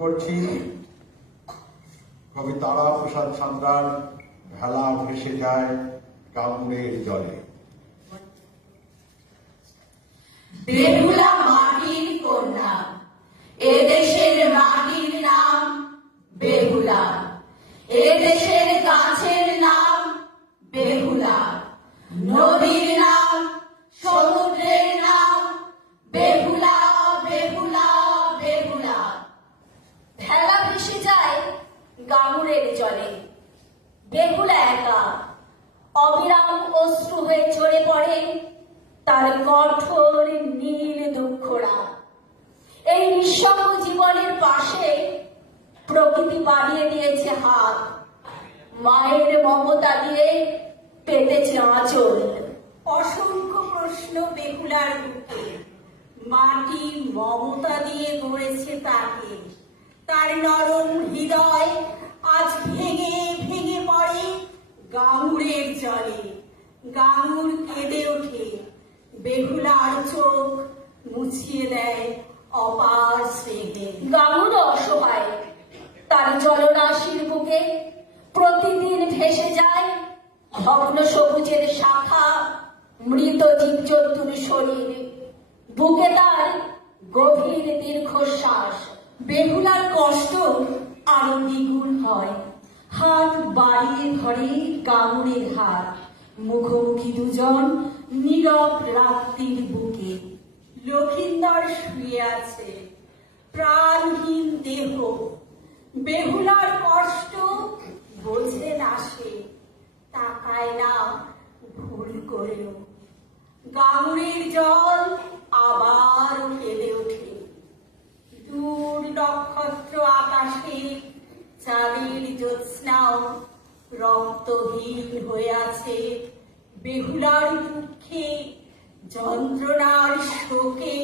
করছি। কবি তারা প্রসাদ সান্তার ভেলা ভেসে যায় কামড়ের জলে। মাটির কন্যা এদেশের মাটির নাম বেহুলা। এদেশের গাছের নাম বেহুলা। নদীর গামুরের জলে। বেহুলা একা। অবিরাম অশ্রু হয়ে চড়ে পড়ে তার কঠোর নীল দুঃখরা এই নিঃসঙ্গ জীবনের পাশে প্রকৃতি বাড়িয়ে দিয়েছে হাত। মায়ের মমতা দিয়ে পেতেছে আঁচল। অসংখ্য প্রশ্ন বেহুলার বুকে। মাটি মমতা দিয়ে গড়েছে তাকে। তার নরম হৃদয় আজ ভেঙে ভেঙে পড়ে গাঙুরের জলে। গাঙুর কেঁদে ওঠে। বেহুলার চোখ মুছিয়ে দেয় অপার স্নেহে। গাঙুর অসহায়। তার জলরাশির বুকে প্রতিদিন ভেসে যায় ভগ্ন সবুজের শাখা, মৃত জীবজন্তুর শরীর। বুকে তার গভীর দীর্ঘশ্বাস। বেহুলার কষ্ট আরও দ্বিগুণ হয়। হাত বাড়িয়ে ধরে কামড়ের হাত মুখোমুখি দুজন নীরব রাত্রির বুকে। লক্ষিন্দর শুয়ে আছে। প্রাণহীন দেহ। বেহুলার কষ্ট বোঝে না সে। তাকায় না ভুল করেও। গামুরের জল আবার ফেলে ওঠে। দূর নক্ষত্র আকাশে চাঁদের জ্যোৎস্নাও রক্তহীন হয়ে আছে। বেহুলার দুঃখে যন্ত্রণার শোকে,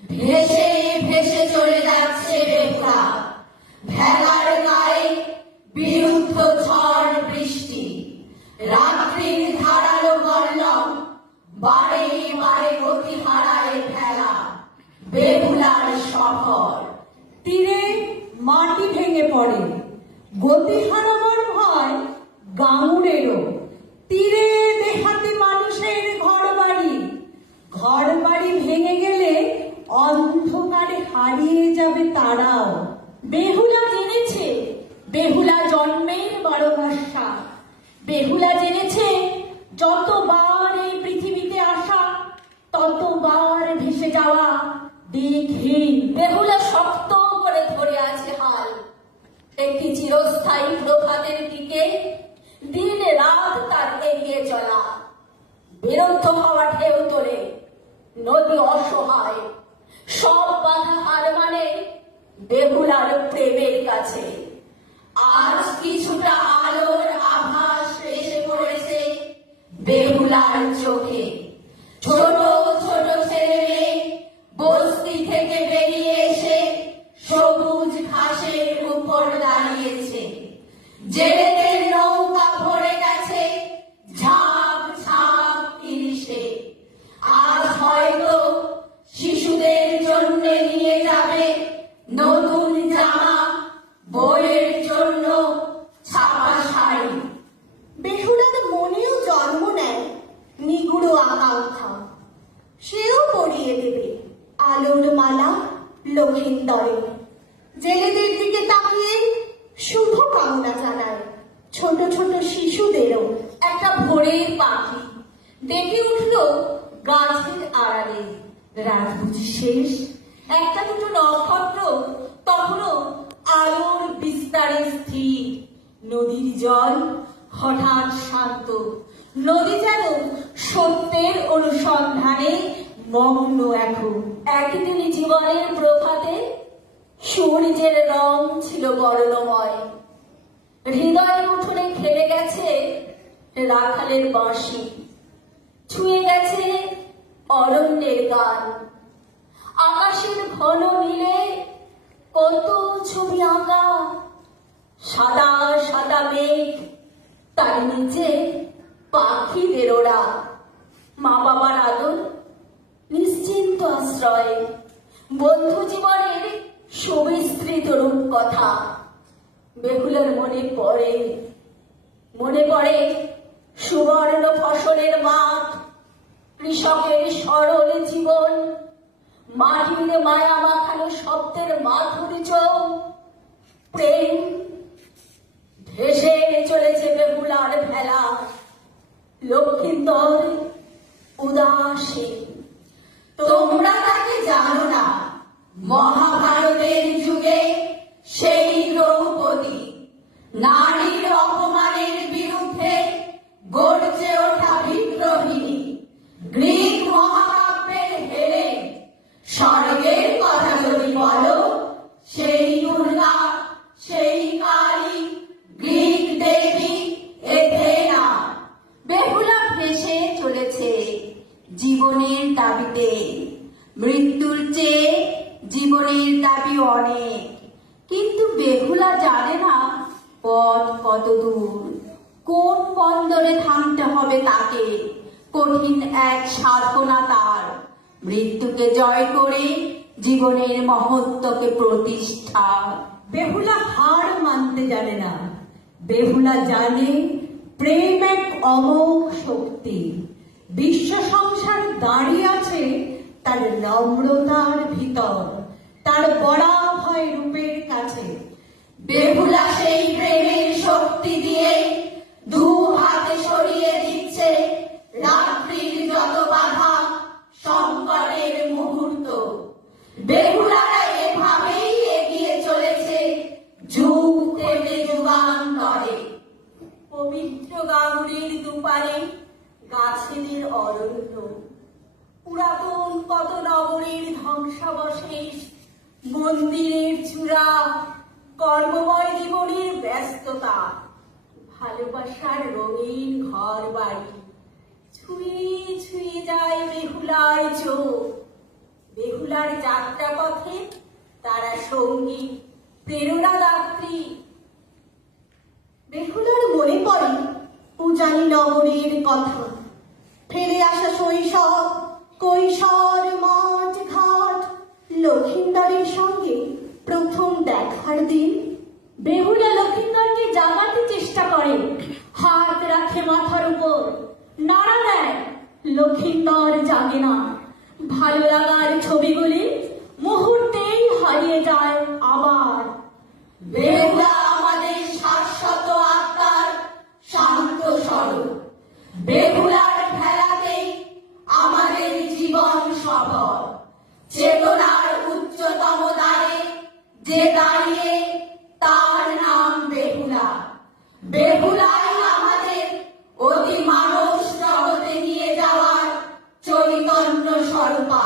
ভেসে ভেসে চলে যাচ্ছে বেহুলা। ভেলার গায়ে বিরুদ্ধ ঝড় বৃষ্টি, রাত্রির ধারালো গর্লম বারে বারে গতি হারায় ভেলা। বেহুলার সফর তীরে মাটি ভেঙে পড়ে। গতি হারাবার ভয় গাঙুরেরও। তীরে দেহাতে মানুষের ঘর বাড়ি ঘর বাড়ি ভেঙে গেলে অন্ধকারে হারিয়ে যাবে তারাও। বেহুলা জেনেছে, বেহুলা জন্মের বড় ভরসা বেহুলা জেনেছে, যতবার এই পৃথিবীতে আসা, ততবার ভেসে যাওয়া দিকহীন বেহুলা শক্ত করে ধরে আছে হাল। একটি চিরস্থায়ী প্রভাতের দিকে দিন রাত তার এগিয়ে চলা। বিরুদ্ধ হওয়া ঢেউ তোলে, নদী অসহায়। সব বাধা হার মানে বেহুলার প্রেমের কাছে। আজ কিছুটা আলোর আভাস এসে পড়েছে বেহুলার চোখে। ছোট Jalen ছোট ছোট শিশুদেরও একটা ভোরের পাখি। ডেকে উঠল গাছের আড়ালে। রাত বুঝি শেষ। একটা দুটো নক্ষত্র তখনও আলোর বিস্তারে স্থির। নদীর জল হঠাৎ শান্ত। নদী যেন সত্যের অনুসন্ধানে মগ্ন এখন। একদিনই জীবনের প্রভাতে সূর্যের রং ছিল বর্ণময়। হৃদয়ের উঠোনে খেলে গেছে রাখালের বাঁশি। ছুঁয়ে গেছে অরণ্যের গান। আকাশের ঘন মিলে কত ছবি আঁকা। সাদা সাদা মেঘ তার নিচে পাখিদের ওরা মা বাবার আদর, নিশ্চিন্ত আশ্রয়। বন্ধু জীবনের সুবিস্তৃত রূপকথা। বেহুলার মনে পড়ে মনে পড়ে সুবর্ণ ফসলের মাঠ, কৃষকের সরল জীবন, মাটির মায়া মাখানো শব্দের মাধুরী চোখ, প্রেম ভেসে চলেছে বেহুলার ভেলা, লক্ষ্মীন্দর উদাসীন। তোমরা তাকে জানো না মহাভারতের স্বর্গের কথা যদি বলো, সেই দুর্গা, সেই কালী, গ্রিক দেবী এথেনা বেহুলা ভেসে চলেছে জীবনের দাবিতে। মৃত্যুর চেয়ে জীবনের দাবি অনেক। কিন্তু বেহুলা জানে না পথ কত দূর। কোন বন্দরে থামতে হবে তাকে? কঠিন এক সাধনা তার। মৃত্যুকে জয় করে জীবনের মহত্বকে প্রতিষ্ঠা। বেহুলা হার মানতে জানে না। বেহুলা জানে প্রেম এক অমোঘ শক্তি। বিশ্ব সংসার দাঁড়িয়ে আছে তার নম্রতার ভিতর। তার বড়া ভয় রূপের কাছে। পবিত্র গাঙ্গের দুপারে গাছেদের অরণ্য। পুরাতন কত নগরের ধ্বংসাবশেষ, মন্দিরের চূড়া, কর্মময় জীবনের ব্যস্ততা, ভালোবাসার রঙিন ঘর বাড়ি। ছুঁয়ে ছুঁয়ে যায় বেহুলার চোখ। বেহুলার যাত্রা পথে তারা সঙ্গী, প্রেরণাদাত্রী বেহুলার মনে পড়ে উজানি নগরের কথা। ফেলে আসা শৈশব, কৈশোর, মাঠ ঘাট, লক্ষিন্দরের সঙ্গে প্রথম দেখার দিন। বেহুলা লক্ষিন্দরকে জাগাতে চেষ্টা করে, হাত রাখে মাথার উপর। নাড়া দেয়, লক্ষিন্দর জাগে না। ভালো লাগার ছবিগুলি মুহূর্তেই হারিয়ে যায় আবার। বেহুলা বেহুলার খেলাতেই আমাদের জীবন সফল। চেতনার উচ্চতম যে দাঁড়িয়ে তার নাম আমাদের অতি নিয়ে যাওয়ার স্বরূপা।